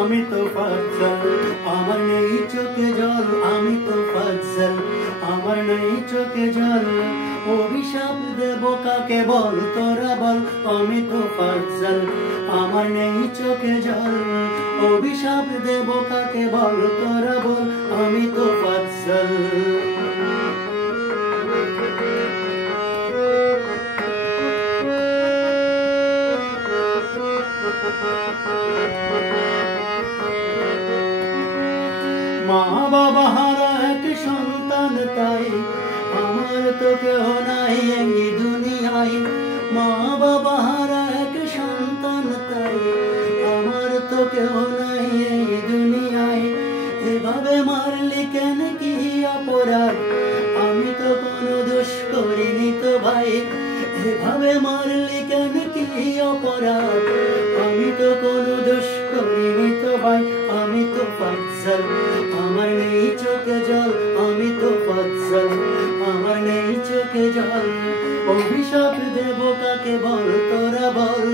আমি তো ফাজ্জল, আমার নেই চোখে জল, আমি তো ফাজ্জল, আমার নেই চোখে জল। অভিশাপ দেব কাকে বল তোরা বল, আমি তো ফাজ্জল, আমার নেই চোখে জল। অভিশাপ দেব কাকে বল তোরা বল, আমি তো ফাজ্জল। মা বাবা হারা এক সন্তান তাই, আমার তো কেহ নাই এই দুনিয়ায়। মা বাবা হারা এক সন্তান তাই, আমার তো কেহ নাই এই দুনিয়ায়। এভাবে মারলি কেন কি অপরাধ, আমি তো কোনো দোষ করিনি তো ভাই। এভাবে মারলি কেন কি অপরাধ, আমি তো কোনো দোষ করিনি তো ভাই। আমি তো ফাজ্জল, আমার নেই চোখে জল, আমি তো ফাজ্জল, আমার নেই চোখে জল। অভিশাপ দেব কাকে বল তোরা বল।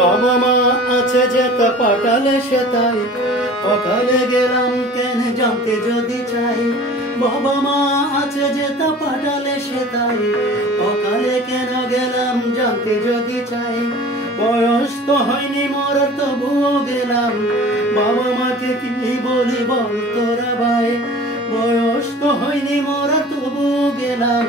বাবা মা আছে যে তা পাঠালে সে তাই, অকালে গেলাম কেন জানতে যদি চাই। বাবা মা আছে যে তা পাঠালে সে তাই, অকালে কেন গেলাম জানতে যদি চাই। বয়স তো হয়নি মোর তবুও গেলাম, বাবা মাকে কি বলি বল তোরা ভাই। বয়স তো হয়নি মোর তবুও গেলাম,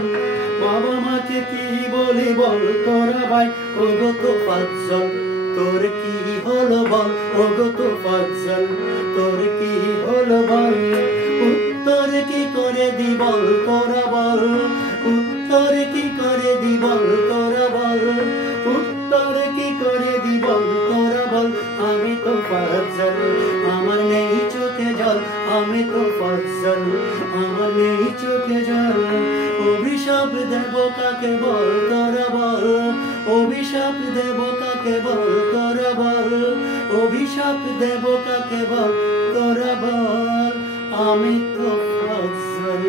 বাবা মাকে কি বলি বল তোরা ভাই। ওগো তো ফাজ্জল, তোর কি হলো বল, ওগো তো ফাজ্জল, তোর কি হলো বল। উত্তর কি করে দি বল তোরা বল, উত্তর কি করে দি বল তোরা বল, উত্তর কি করে দি বল তোরা বল। আমি তো ফাজ্জল, আমার নেই চোখে জল, আমি তো ফাজ্জল, আমার নেই চোখে জল। অভিশাপ দেব কাকে বল তোরা বল, অভিশাপ দেব কাকে বল তোরা বল, অভিশাপ দেব কাকে বল তোরা বল। আমি তো ফাজ্জল।